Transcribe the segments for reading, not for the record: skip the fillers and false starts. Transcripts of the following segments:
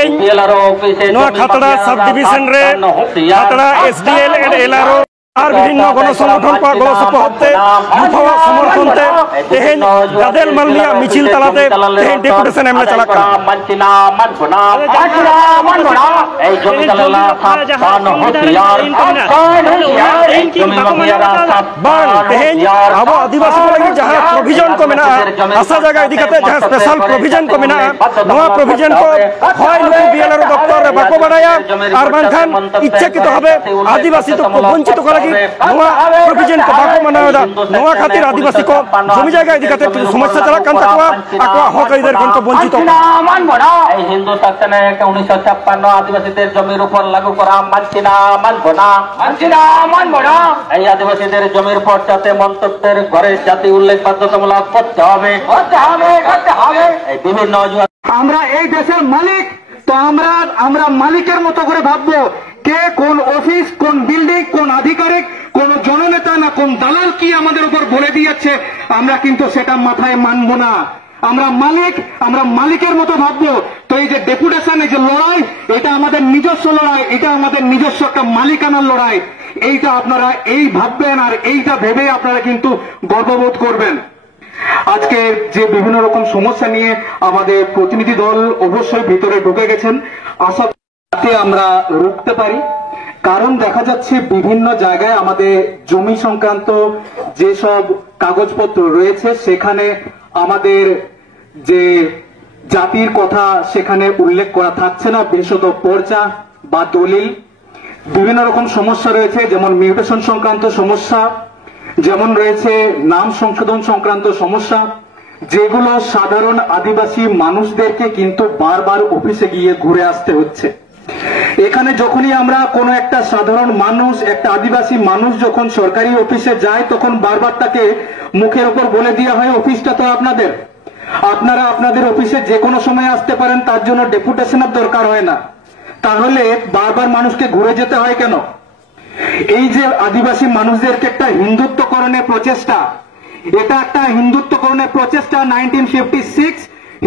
तेज खतरा sub division रे खतरा एसडीएल एंड एलआरओ और विभिन्न गणसंगठन को गण सपोहते मुखवा समर्थनते तेहेन गादेल मानलिया मिছিল তালাতে তেহেন ডেপুটেশন এমলে চালাকা মানচিনা মানবনা মানচিনা মানবনা এই জমি চালালা সাবধান হতিয়ার এই জমি মাফিয়ারা সাবধান তেহেন আবো আদিবাসী को लगी जहां प्रोविजन को मेना आशा जगह इदिकते जहां स्पेशल प्रोविजन को मेना नवा प्रोविजन को হয় নুকু বিএলআর দপ্তর রে বাকো বানায়া আর বানখান ইচ্ছাকৃত হবে আদিবাসী তো বঞ্চিত করা नवा प्रोविजन को बाको मनावेदा नवा खातिर आदिवासी को जमी जगह इदिकते समस्या चला कान तकवा আকवा হক ইদের কোন তো বঞ্চিত মান বড়া এই হিন্দু শাসনে 1956 আদিবাসীদের জমির উপর লাগু করা মানচিনা মানবনা মানচিনা মানবনা এই আদিবাসীদের জমির উপর যাতে মন্তব্যের ঘরে জাতি উল্লেখ বাধ্যতামূলক করতে হবে এই বিভিন্ন আমরা এই দেশের মালিক তো আমরা মালিকের মতো করে ভাববো কে কোন অফিস কোন বিল্ডিং কোন আধিকারিক কোন জননেতা না কোন দালাল কি আমাদের উপর বলে দিয়েছে আমরা কিন্তু সেটা মাথায় মানবো না আমরা মালিকের মতো ভাববো তো এই যে ডেপুটেশন এই যে লড়াই এটা আমাদের নিজস্ব লড়াই এটা আমাদের নিজস্ব একটা মালিকানার লড়াই এইটা আপনারা এই ভাববেন আর এইটা ভেবে আপনারা কিন্তু গর্ববোধ করবেন আজকে যে বিভিন্ন রকম সমস্যা নিয়ে আমাদের প্রতিনিধি দল অবশ্যই ভিতরে ঢুকে গেছেন আশা করি আমরা রুখতে পারি কারণ দেখা যাচ্ছে বিভিন্ন জায়গায় আমাদের জমি সংক্রান্ত যেসব কাগজপত্র রয়েছে সেখানে আমাদের যে জাতির কথা সেখানে উল্লেখ করা থাকছে না বিশেষত পর্চা বা দলিল বিভিন্ন রকম সমস্যা রয়েছে যেমন মিউটেশন সংক্রান্ত সমস্যা যেমন রয়েছে নাম সংশোধন সংক্রান্ত সমস্যা যেগুলো সাধারণ আদিবাসী মানুষদেরকে কিন্তু বারবার অফিসে গিয়ে ঘুরে আসতে হচ্ছে এখানে যখনই আমরা কোনো একটা সাধারণ মানুষ একটা আদিবাসী মানুষ যখন সরকারি অফিসে যায় তখন বারবার তাকে মুখের উপর বলে দেওয়া হয় অফিসটা তো আপনারা আপনাদের অফিসে যে কোনো সময় আসতে পারেন তার জন্য ডেপুটেশনের দরকার হয় না তাহলে বারবার মানুষকে ঘুরে যেতে হয় কেন এই যে আদিবাসী মানুষদেরকে একটা হিন্দুত্বকরণের প্রচেষ্টা এটা একটা হিন্দুত্বকরণের প্রচেষ্টা 1956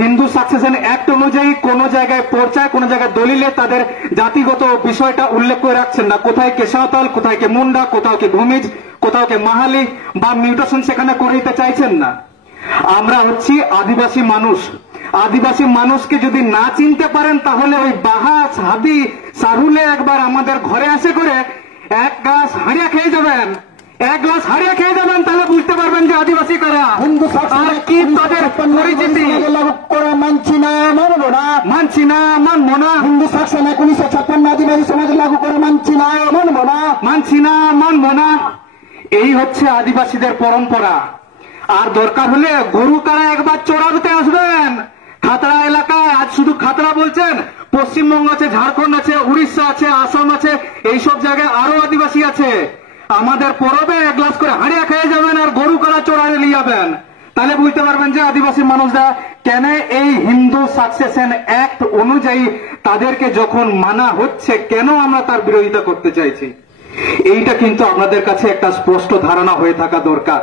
হিন্দু সাকসেশন অ্যাক্ট অনুযায়ী কোন জায়গায় পর্চায় কোন জায়গায় দলিলে তাদের জাতিগত বিষয়টা উল্লেখ করে রাখছেন না কোথায় কে সাঁওতাল কোথায় কে মুন্ডা কোথাও কে ভূমিজ কোথাও কে মাহালি বা মিউটেশন সেখানে করে দিতে চাইছেন না আমরা হচ্ছি আদিবাসী মানুষকে যদি না চিনতে পারেন তাহলে ওই বাহা হাদি সারুলে একবার আমাদের ঘরে আসে করে এক গ্লাস হাড়িয়া খেয়ে যাবেন তাহলে বুঝতে পারবেন যে আদিবাসী কারা হিন্দু আর কি তাদের পরিচিতি মানছি না মানবো না হিন্দু শাসন 1956 আদিবাসী সমাজ লাগু করে মানছি না মানবো না এই হচ্ছে আদিবাসীদের পরম্পরা আর দরকার হলে গরু কারা একবার চড়াতে আসবেন খাতড়া এলাকায় আজ শুধু খাতড়া বলছেন পশ্চিমবঙ্গ আছে ঝাড়খণ্ড আছে উড়িষ্যা আছে আসাম আছে এইসব জায়গায় আরো আদিবাসী আছে আমাদের পরবে এক গ্লাস করে হাড়িয়া খেয়ে যাবেন আর গরু কারা চড়াতে নিয়ে যাবেন তাহলে বুঝতে পারবেন যে আদিবাসী মানুষরা কেন এই হিন্দু সাকসেশন অ্যাক্ট অনুযায়ী তাদেরকে যখন মানা হচ্ছে কেন আমরা তার বিরোধিতা করতে চাইছি এইটা কিন্তু আপনাদের কাছে একটা স্পষ্ট ধারণা হয়ে থাকা দরকার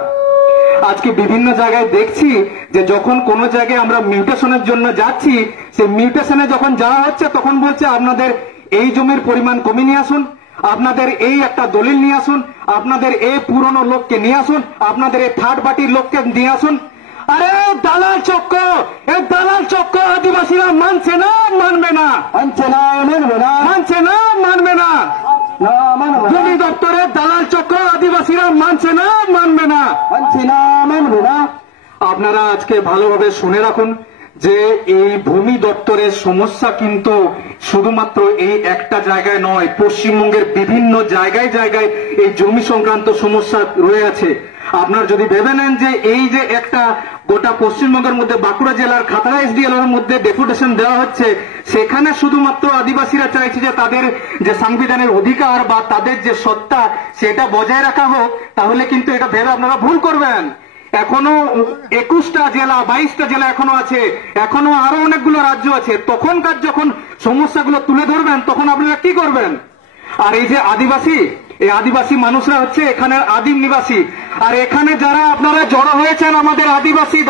আজকে বিভিন্ন জায়গায় দেখছি যে যখন কোন জায়গায় আমরা মিউটেশনের জন্য যাচ্ছি সেই মিউটেশনে যখন যাওয়া হচ্ছে তখন বলছে আপনাদের এই জমির পরিমাণ কমিয়ে নিয়ে আসুন আপনাদের এই একটা দলিল নিয়ে আসুন আপনাদের এই পুরনো লোককে নিয়ে আসুন আপনাদের এই থার্ড পার্টির লোককে নিয়ে আসুন আরে দালাল চক্র আদিবাসীরা মানছে না মানবে না জমি দপ্তরের দালাল চক্র আদিবাসীরা মানছে না মানবে না আপনারা আজকে ভালোভাবে শুনে রাখুন যে এই ভূমি দপ্তরের সমস্যা কিন্তু শুধুমাত্র এই একটা জায়গায় নয় পশ্চিমবঙ্গের বিভিন্ন জায়গায় এই জমি সংক্রান্ত সমস্যা রয়ে আছে আপনার যদি ভেবে নেন যে এই যে একটা গোটা পশ্চিমবঙ্গের মধ্যে বাঁকুড়া জেলার খাতড়া এসডিএল এর মধ্যে ডেপুটেশন দেওয়া হচ্ছে সেখানে শুধুমাত্র আদিবাসীরা চাইছে যে তাদের যে সাংবিধানিক অধিকার বা তাদের যে সত্তা সেটা বজায় রাখা হোক তাহলে কিন্তু এটা ভেবে আপনারা ভুল করবেন এখনো 21টা জেলা 22টা জেলা এখনো আছে এখনো আরো অনেকগুলো রাজ্য আছে তখনকার যখন সমস্যাগুলো তুলে ধরবেন তখন আপনারা কি করবেন আর এই যে এই আদিবাসী মানুষরা হচ্ছে এখানের আদিম নিবাসী আর এখানে যারা আপনারা জড়ো হয়েছেন আমাদের আদিবাসী